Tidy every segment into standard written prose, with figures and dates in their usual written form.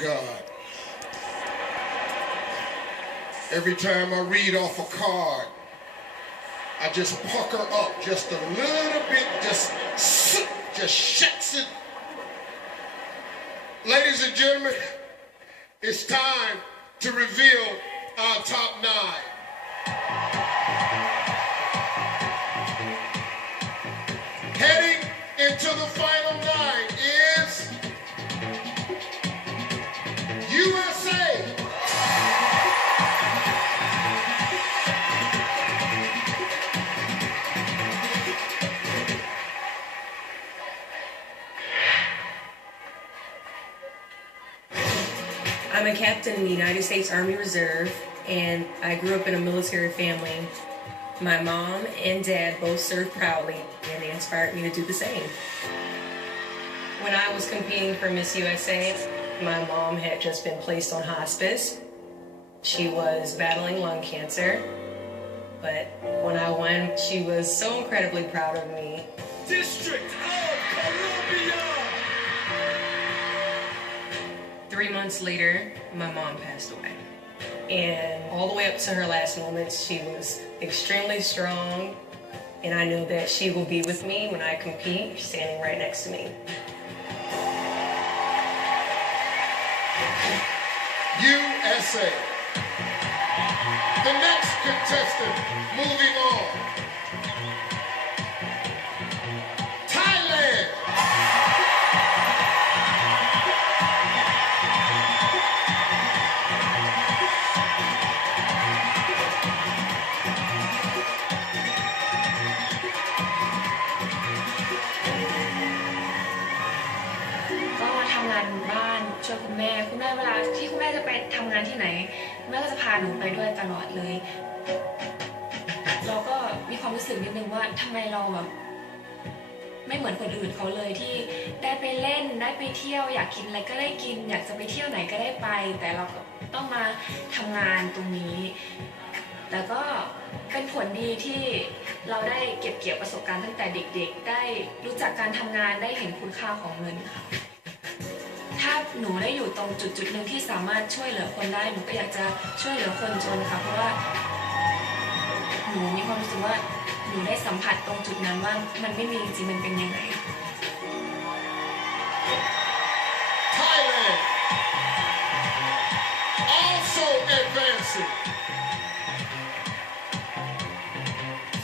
God. Every time I read off a card, I just pucker up just a little bit, just shuts it. Ladies and gentlemen, it's time to reveal our top 9. Heading into the final 9 is USA. I'm a captain in the United States Army Reserve, and I grew up in a military family. My mom and dad both served proudly, and they inspired me to do the same. When I was competing for Miss USA, my mom had just been placed on hospice. She was battling lung cancer, but when I won, she was so incredibly proud of me. District of Columbia! 3 months later, my mom passed away. And all the way up to her last moments, she was extremely strong. And I know that she will be with me when I compete, standing right next to me. USA. The next contestant, moving on. Thailand.ช่วยคุณแม่เวลาที่คุณแม่จะไปทำงานที่ไหนแม่ก็จะพาหนูไปด้วยตลอดเลยเราก็มีความรู้สึกนิดนึงว่าทำไมเราแบบไม่เหมือนคนอื่นเขาเลยที่ได้ไปเล่นได้ไปเที่ยวอยากกินอะไรก็ได้กินอยากจะไปเที่ยวไหนก็ได้ไปแต่เราก็ต้องมาทำงานตรงนี้แต่ก็เป็นผลดีที่เราได้เก็บเกี่ยวประสบการณ์ตั้งแต่เด็กๆได้รู้จักการทำงานได้เห็นคุณค่าของเงินค่ะถ้าหนูได้อยู่ตรงจุดหนึ่งที่สามารถช่วยเหลือคนได้หนูก็อยากจะช่วยเหลือคนจนค่ะเพราะว่าหนูมีความรู้สึกว่าหนูได้สัมผัสตรงจุดนั้นว่ามันไม่มีจริงมันเป็นยังไง Thailand also advancing.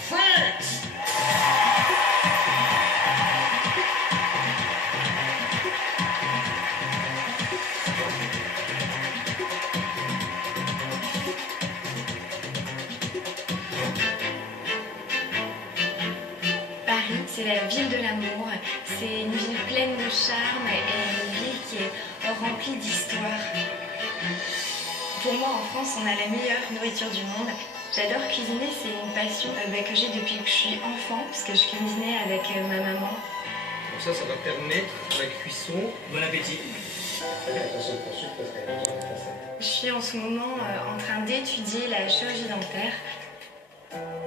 France. C'est la ville de l'amour, c'est une ville pleine de charme et une ville qui est remplie d'histoire. Pour moi, en France, on a la meilleure nourriture du monde. J'adore cuisiner, c'est une passion que j'ai depuis que je suis enfant, parce que je cuisinais avec ma maman. Donc ça va permettre la cuisson. Bon appétit. Je suis en ce moment en train d'étudier la chirurgie dentaire.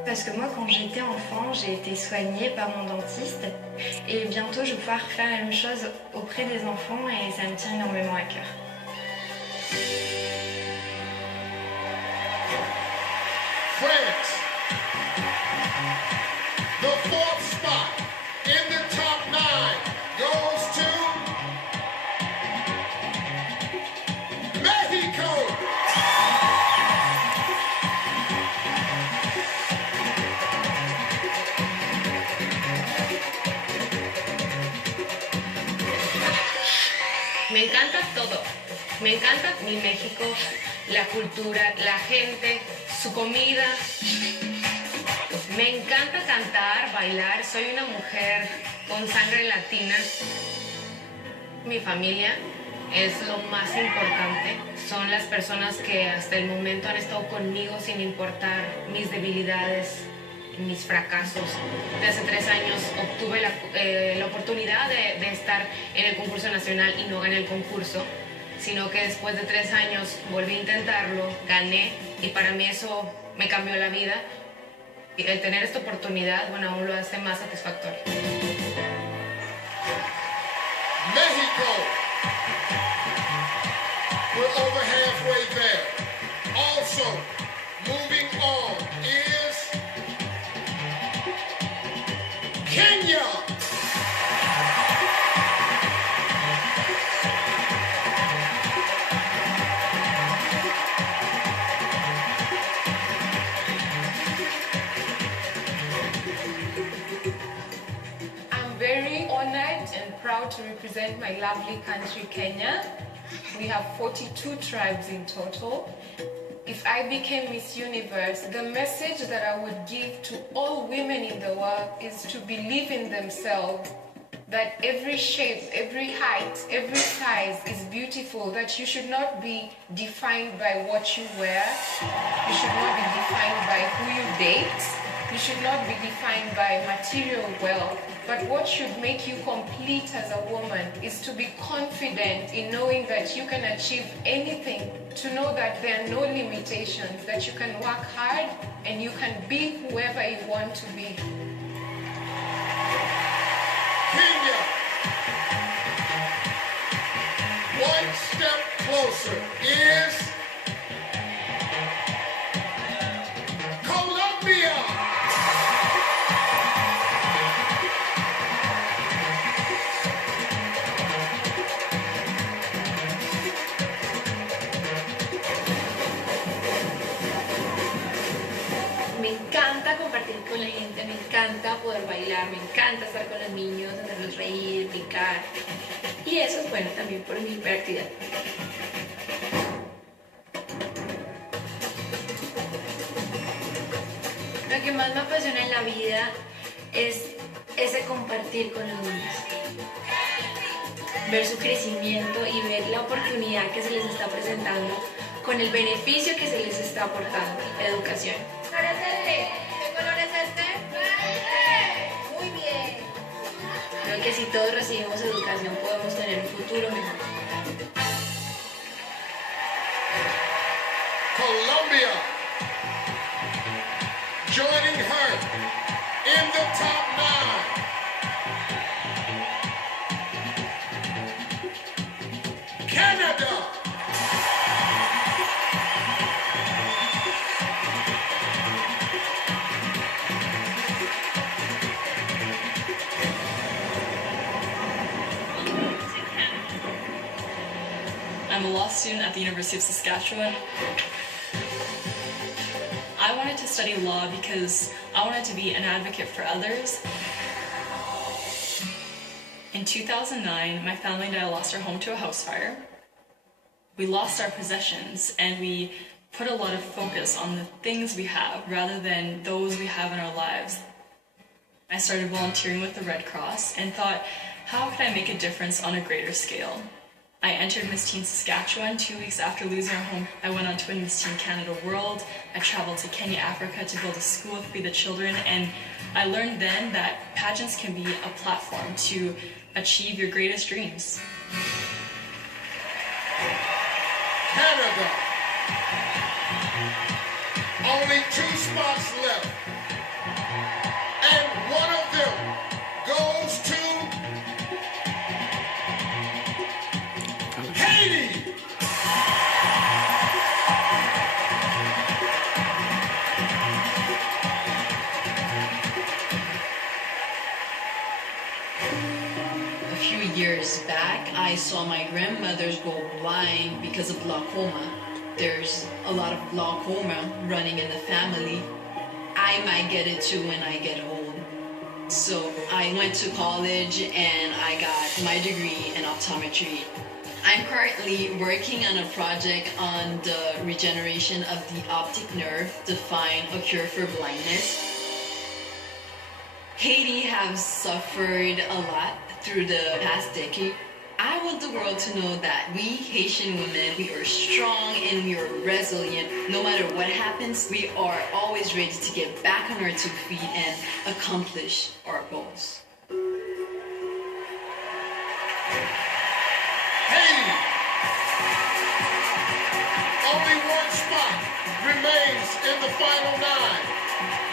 Parce que moi, quand j'étais enfant, j'ai été soignée par mon dentiste et bientôt je vais pouvoir faire la même chose auprès des enfants et ça me tient énormément à cœur. France, the 4th spot in the top 9 goes to Mexico. Me encanta todo. Me encanta mi México, la cultura, la gente, su comida. Me encanta cantar, bailar. Soy una mujer con sangre latina. Mi familia es lo más importante. Son las personas que hasta el momento han estado conmigo sin importar mis debilidades, mis fracasos. De hace 3 años obtuve la oportunidad de estar en el concurso nacional y no gané el concurso, sino que después de 3 años volví a intentarlo, gané y para mí eso me cambió la vida. Y el tener esta oportunidad, bueno, aún lo hace más satisfactorio. México. over halfway there. Also, moving on is Kenya. I'm very honored and proud to represent my lovely country, Kenya. We have 42 tribes in total. If I became Miss Universe, the message that I would give to all women in the world is to believe in themselves, that every shape, every height, every size is beautiful, that you should not be defined by what you wear, you should not be defined by who you date, you should not be defined by material wealth, but what should make you complete as a woman is to be confident in knowing that you can achieve anything, to know that there are no limitations, that you can work hard and you can be whoever you want to be. Kenya, one step closer is Colombia. Me encanta compartir con la gente, me encanta poder bailar, me encanta estar con los niños, hacerlos reír, brincar. Y eso es bueno también por mi hiperactividad. Lo que más me apasiona en la vida es ese compartir con los niños. Ver su crecimiento y ver la oportunidad que se les está presentando con el beneficio que se les está aportando, la educación. ¿Qué color es este? ¡Verde! Muy bien. Creo que si todos recibimos educación podemos tener un futuro mejor. Colombia, joining her in the top 9. Canada. I'm a law student at the University of Saskatchewan. I wanted to study law because I wanted to be an advocate for others. In 2009, my family and I lost our home to a house fire. We lost our possessions and we put a lot of focus on the things we have rather than those we have in our lives. I started volunteering with the Red Cross and thought, how could I make a difference on a greater scale? I entered Miss Teen Saskatchewan 2 weeks after losing our home. I went on to win Miss Teen Canada World. I traveled to Kenya, Africa to build a school to feed the children, and I learned then that pageants can be a platform to achieve your greatest dreams. Canada. Only 2 spots left. And one of them goes to Haiti. A few years back, I saw my grandmothers go blind because of glaucoma. There's a lot of glaucoma running in the family. I might get it too when I get old. So I went to college and I got my degree in optometry. I'm currently working on a project on the regeneration of the optic nerve to find a cure for blindness. Haiti has suffered a lot through the past decade. I want the world to know that we Haitian women, we are strong and we are resilient. No matter what happens, we are always ready to get back on our 2 feet and accomplish our goals. Haiti. Only 1 spot remains in the final 9.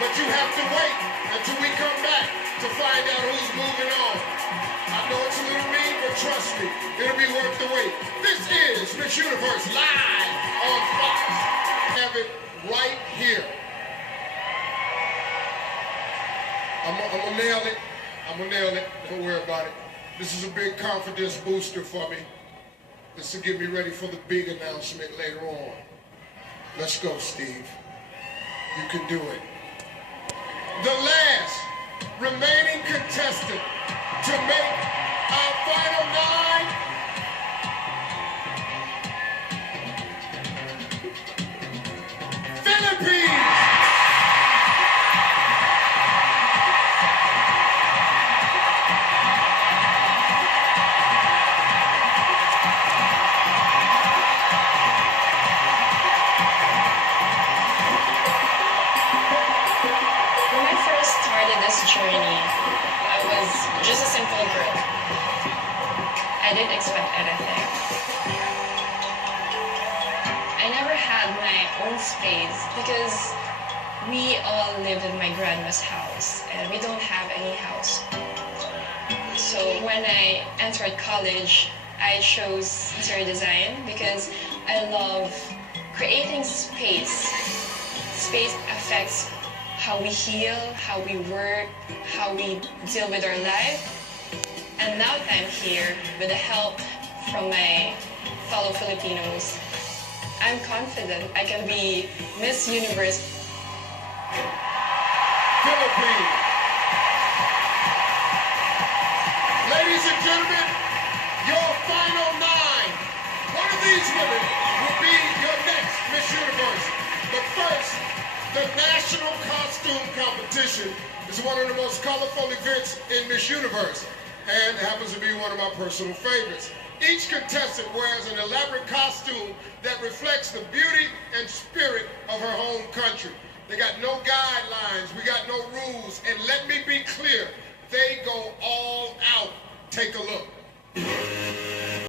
But you have to wait until we come back to find out who's moving on. I know it's a little mean, but trust me, it'll be worth the wait. This is is Miss Universe live on Fox. Have it right here. I'm gonna nail it. I'm gonna nail it. Don't worry about it. This is a big confidence booster for me. This will get me ready for the big announcement later on. Let's go, Steve. You can do it. The last remaining contestant to make our final 9, Philippines. Journey. I was just a simple girl. I didn't expect anything. I never had my own space because we all lived in my grandma's house and we don't have any house. So when I entered college, I chose interior design because I love creating space. Space affects how we heal, how we work, how we deal with our life. And now that I'm here, with the help from my fellow Filipinos, I'm confident I can be Miss Universe. Philippines. Ladies and gentlemen, your final 9. One of these women will be your next Miss Universe. But first, the National Costume Competition is one of the most colorful events in Miss Universe and happens to be one of my personal favorites. Each contestant wears an elaborate costume that reflects the beauty and spirit of her home country. They got no guidelines, we got no rules, and let me be clear, they go all out. Take a look.